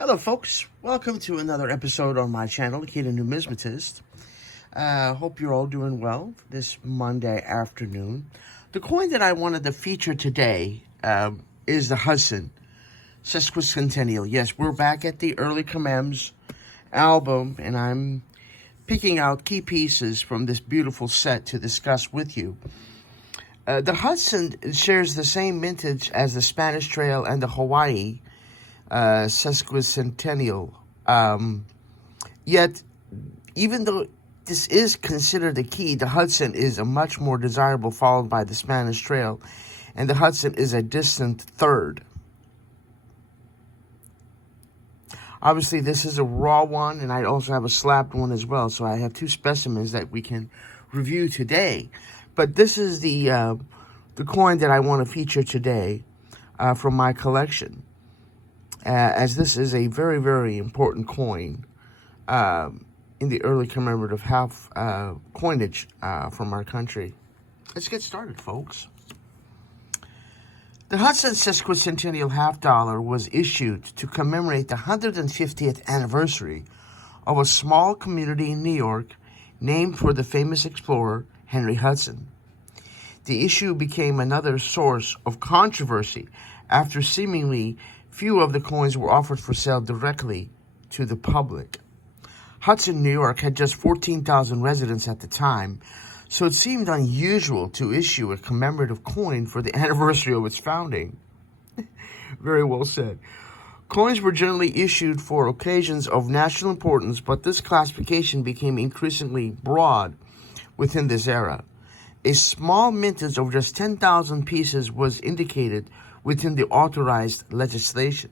Hello, folks. Welcome to another episode on my channel, the Numismatist. Hope you're all doing well this Monday afternoon. The coin that I wanted to feature today is the Hudson Sesquicentennial. Yes, we're back at the early commems album, and I'm picking out key pieces from this beautiful set to discuss with you. The Hudson shares the same mintage as the Spanish Trail and the Hawaii Sesquicentennial. Yet, even though this is considered a key, the Hudson is a much more desirable, followed by the Spanish Trail, and the Hudson is a distant third. Obviously, this is a raw one, and I also have a slapped one as well, so I have two specimens that we can review today. But this is the coin that I want to feature today from my collection, as this is a very, very important coin in the early commemorative half coinage from our country. Let's get started, folks. The Hudson Sesquicentennial Half Dollar was issued to commemorate the 150th anniversary of a small community in New York named for the famous explorer Henry Hudson. The issue became another source of controversy after seemingly few of the coins were offered for sale directly to the public. Hudson, New York had just 14,000 residents at the time, so it seemed unusual to issue a commemorative coin for the anniversary of its founding. Very well said. Coins were generally issued for occasions of national importance, but this classification became increasingly broad within this era. A small mintage of just 10,000 pieces was indicated within the authorized legislation.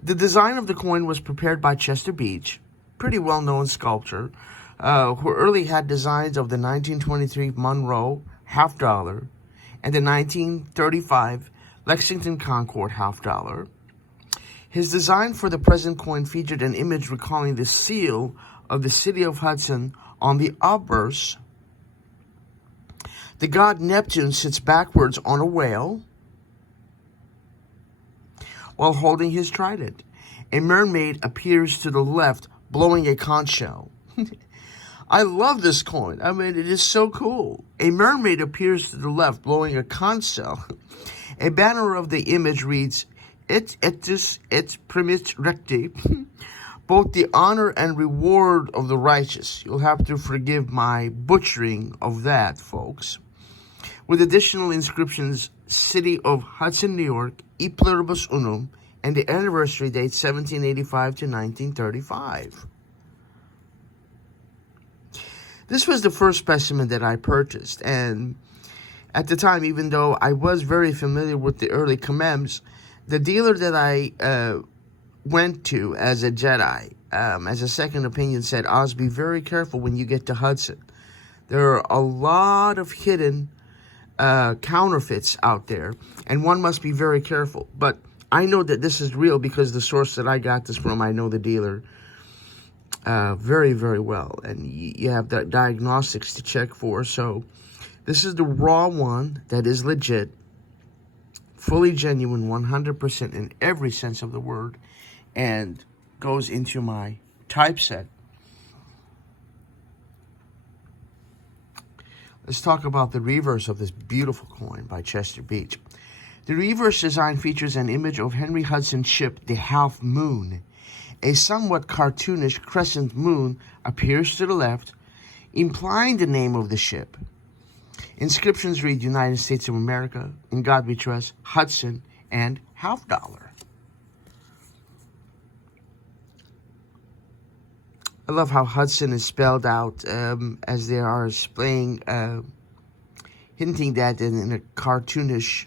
The design of the coin was prepared by Chester Beach, pretty well-known sculptor, who early had designs of the 1923 Monroe Half Dollar and the 1935 Lexington-Concord Half Dollar. His design for the present coin featured an image recalling the seal of the city of Hudson on the obverse. The god Neptune sits backwards on a whale while holding his trident. A mermaid appears to the left blowing a conch shell. I love this coin. I mean, it is so cool. A mermaid appears to the left blowing a conch shell. A banner of the image reads, Decus Et Pretium Recti, both the honor and reward of the righteous. You'll have to forgive my butchering of that, folks. With additional inscriptions, City of Hudson, New York, Pluribus Unum, and the anniversary date 1785 to 1935. This was the first specimen that I purchased, and at the time, even though I was very familiar with the early commems, the dealer that I went to as a Jedi, as a second opinion, said, Oz, be very careful when you get to Hudson. There are a lot of hidden counterfeits out there, and one must be very careful. But I know that this is real because the source that I got this from, I know the dealer very, very well, and you have that diagnostics to check for. So this is the raw one that is legit, fully genuine, 100% in every sense of the word, and goes into my typeset. Let's talk about the reverse of this beautiful coin by Chester Beach. The reverse design features an image of Henry Hudson's ship, the Half Moon. A somewhat cartoonish crescent moon appears to the left, implying the name of the ship. Inscriptions read United States of America, In God We Trust, Hudson, and Half Dollar. I love how Hudson is spelled out as they are displaying, hinting that in a cartoonish.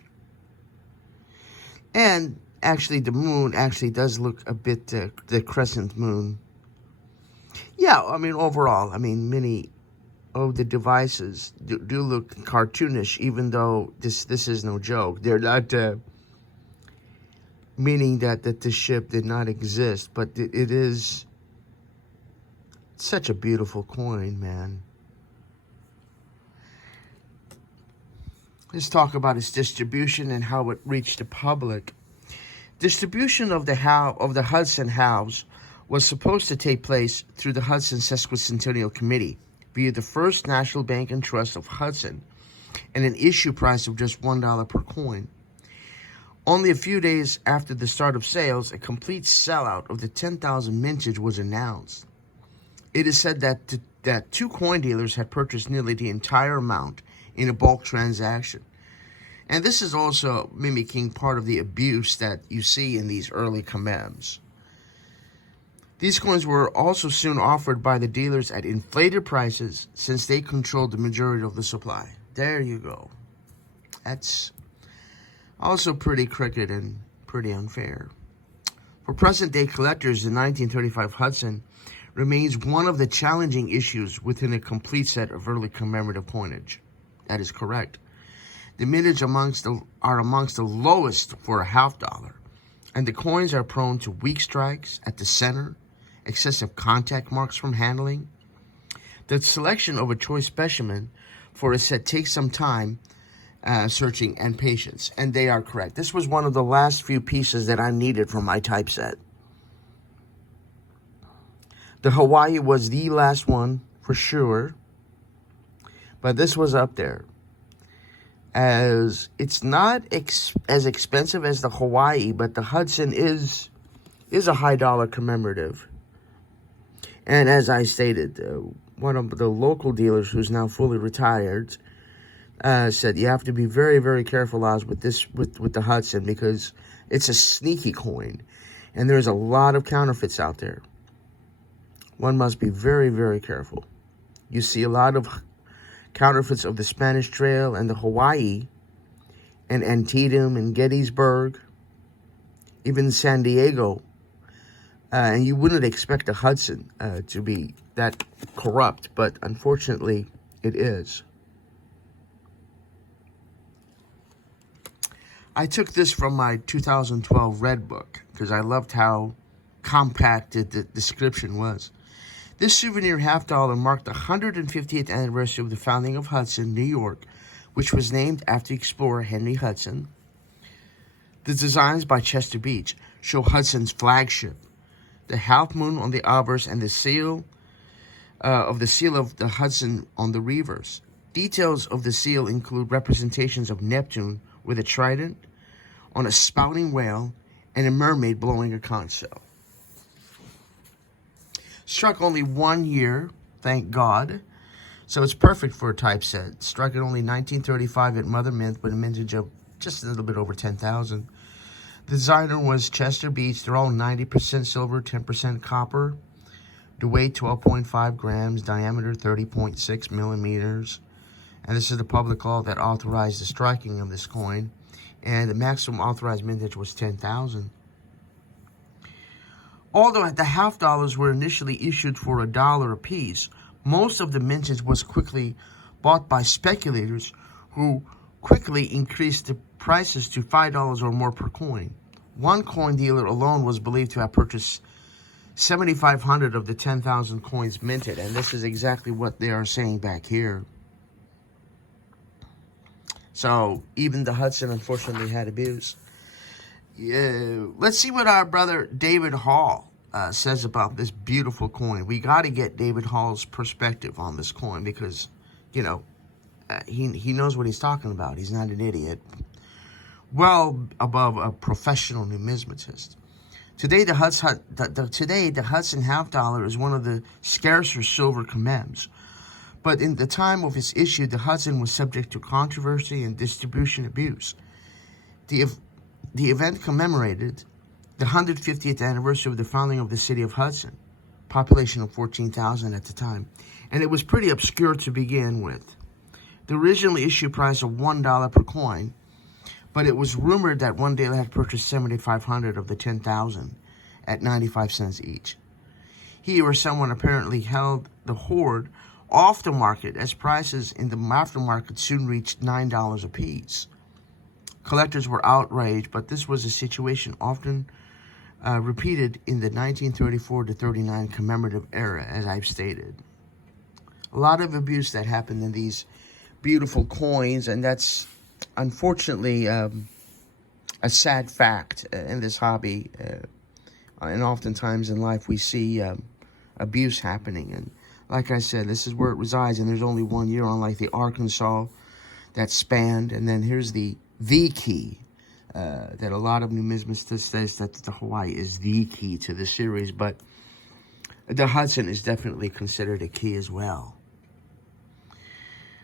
And actually, the moon actually does look a bit the crescent moon. Yeah, I mean, overall, I mean, many of the devices do look cartoonish, even though this is no joke. They're not meaning that the ship did not exist, but it is such a beautiful coin, man. Let's talk about its distribution and how it reached the public. Distribution of the Hudson halves was supposed to take place through the Hudson Sesquicentennial Committee via the First National Bank and Trust of Hudson and an issue price of just $1 per coin. Only a few days after the start of sales, a complete sellout of the 10,000 mintage was announced. It is said that two coin dealers had purchased nearly the entire amount in a bulk transaction. And this is also mimicking part of the abuse that you see in these early commems. These coins were also soon offered by the dealers at inflated prices since they controlled the majority of the supply. There you go. That's also pretty crooked and pretty unfair. For present-day collectors, the 1935 Hudson remains one of the challenging issues within a complete set of early commemorative coinage. That is correct. The mintage are amongst the lowest for a half dollar, and the coins are prone to weak strikes at the center, excessive contact marks from handling. The selection of a choice specimen for a set takes some time, searching, and patience, and they are correct. This was one of the last few pieces that I needed for my typeset. The Hawaii was the last one for sure, but this was up there. As it's not as expensive as the Hawaii, but the Hudson is a high dollar commemorative. And as I stated, one of the local dealers who's now fully retired said you have to be very, very careful, Oz, with the Hudson, because it's a sneaky coin, and there's a lot of counterfeits out there. One must be very, very careful. You see a lot of counterfeits of the Spanish Trail and the Hawaii and Antietam and Gettysburg, even San Diego. And you wouldn't expect a Hudson to be that corrupt, but unfortunately it is. I took this from my 2012 Red Book because I loved how compacted the description was. This souvenir half dollar marked the 150th anniversary of the founding of Hudson, New York, which was named after explorer Henry Hudson. The designs by Chester Beach show Hudson's flagship, the half moon on the obverse, and the seal of the Hudson on the reverse. Details of the seal include representations of Neptune with a trident on a spouting whale and a mermaid blowing a conch shell. Struck only 1 year, thank God. So it's perfect for a typeset. Struck in only 1935 at Mother Mint with a mintage of just a little bit over 10,000. The designer was Chester Beach. They're all 90% silver, 10% copper. The weight 12.5 grams, diameter 30.6 millimeters. And this is the public law that authorized the striking of this coin. And the maximum authorized mintage was 10,000. Although the half dollars were initially issued for $1 a piece, most of the mintage was quickly bought by speculators who quickly increased the prices to $5 or more per coin. One coin dealer alone was believed to have purchased 7,500 of the 10,000 coins minted, and this is exactly what they are saying back here. So even the Hudson, unfortunately, had abuse. Yeah, let's see what our brother David Hall says about this beautiful coin. We got to get David Hall's perspective on this coin because, you know, he knows what he's talking about. He's not an idiot. Well above a professional numismatist. Today, the Hudson half dollar is one of the scarcer silver commems. But in the time of its issue, the Hudson was subject to controversy and distribution abuse. The event commemorated the 150th anniversary of the founding of the city of Hudson, population of 14,000 at the time, and it was pretty obscure to begin with. The original issue price of $1 per coin, but it was rumored that one dealer had purchased 7,500 of the 10,000 at 95 cents each. He or someone apparently held the hoard off the market as prices in the aftermarket soon reached $9 a piece. Collectors were outraged, but this was a situation often repeated in the 1934 to 39 commemorative era, as I've stated. A lot of abuse that happened in these beautiful coins, and that's unfortunately a sad fact in this hobby. And oftentimes in life we see abuse happening. And like I said, this is where it resides. And there's only 1 year, unlike the Arkansas that spanned. And then here's the key that a lot of numismatists says that the Hawaii is the key to the series. But the Hudson is definitely considered a key as well.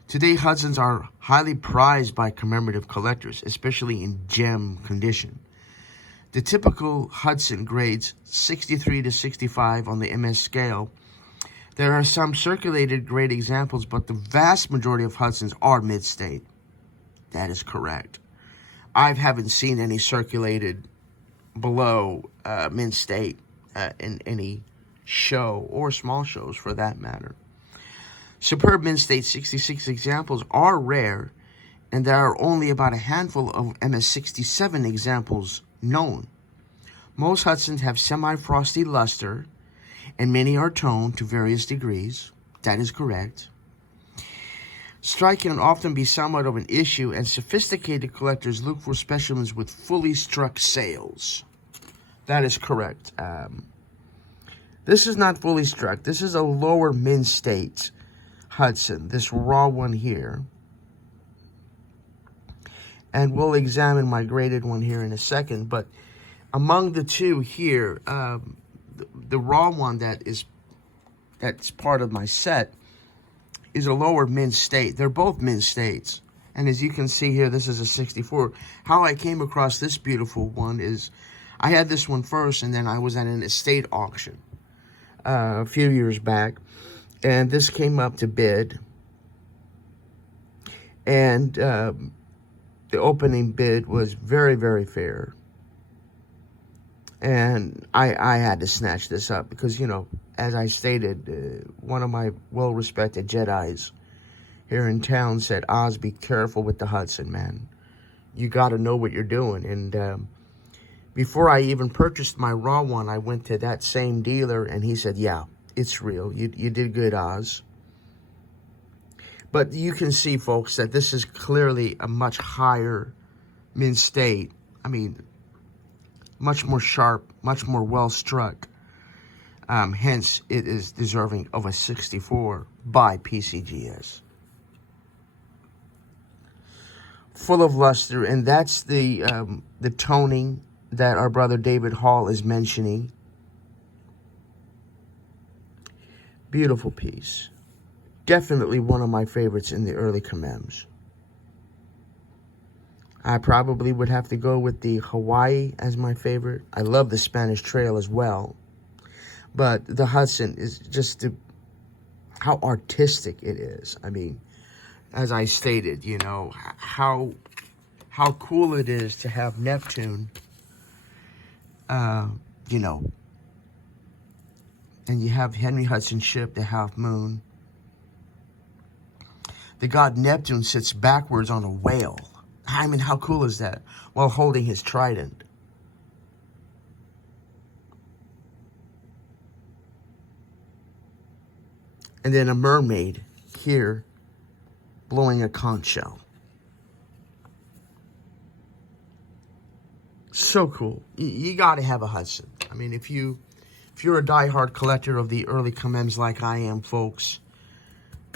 Today, Hudsons are highly prized by commemorative collectors, especially in gem condition. The typical Hudson grades 63 to 65 on the MS scale. There are some circulated grade examples, but the vast majority of Hudsons are mid-state. That is correct. I haven't seen any circulated below mid-state in any show, or small shows for that matter. Superb mid-state 66 examples are rare, and there are only about a handful of MS67 examples known. Most Hudsons have semi-frosty luster, and many are toned to various degrees. That is correct. Strike can often be somewhat of an issue, and sophisticated collectors look for specimens with fully struck sails. That is correct. This is not fully struck. This is a lower mid-state Hudson, this raw one here. And we'll examine my graded one here in a second. But among the two here, the raw one that's part of my set is a lower mid-state. They're both mid-states. And as you can see here, this is a 64. How I came across this beautiful one is I had this one first, and then I was at an estate auction a few years back. And this came up to bid. And the opening bid was very, very fair. And I had to snatch this up because, you know, as I stated, one of my well-respected Jedis here in town said, Oz, be careful with the Hudson, man. You got to know what you're doing. And before I even purchased my raw one, I went to that same dealer, and he said, yeah, it's real. You did good, Oz. But you can see, folks, that this is clearly a much higher mid-state. I mean, much more sharp, much more well-struck. Hence, it is deserving of a 64 by PCGS. Full of luster, and that's the toning that our brother David Hall is mentioning. Beautiful piece. Definitely one of my favorites in the early commems. I probably would have to go with the Hawaii as my favorite. I love the Spanish Trail as well. But the Hudson is just how artistic it is. I mean, as I stated, you know, how cool it is to have Neptune, you know, and you have Henry Hudson's ship, the Half Moon. The god Neptune sits backwards on a whale. I mean, how cool is that? While holding his trident. And then a mermaid here blowing a conch shell. So cool. You got to have a Hudson. I mean, if you're a diehard collector of the early commems like I am, folks,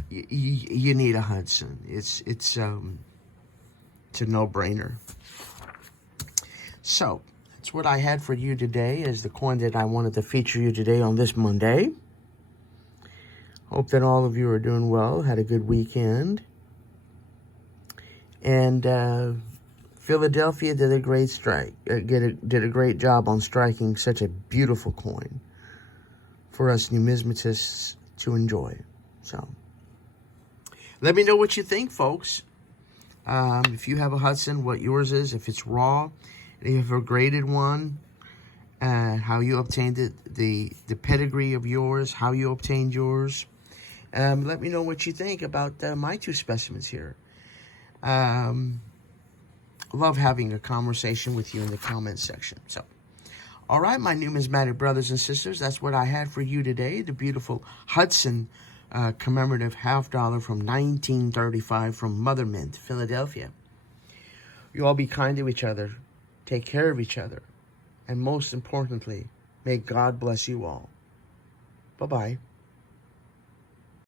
you need a Hudson. It's a no-brainer. So that's what I had for you today, is the coin that I wanted to feature you today on this Monday. Hope that all of you are doing well, had a good weekend. And Philadelphia did a great strike, did a great job on striking such a beautiful coin for us numismatists to enjoy. So let me know what you think, folks. If you have a Hudson, what yours is, if it's raw, if you have a graded one, how you obtained it, the pedigree of yours, how you obtained yours. Let me know what you think about my two specimens here. Love having a conversation with you in the comments section. So, all right, my numismatic brothers and sisters, that's what I had for you today. The beautiful Hudson commemorative half dollar from 1935 from Mother Mint, Philadelphia. You all be kind to each other. take care of each other, and most importantly, may God bless you all. Bye-bye.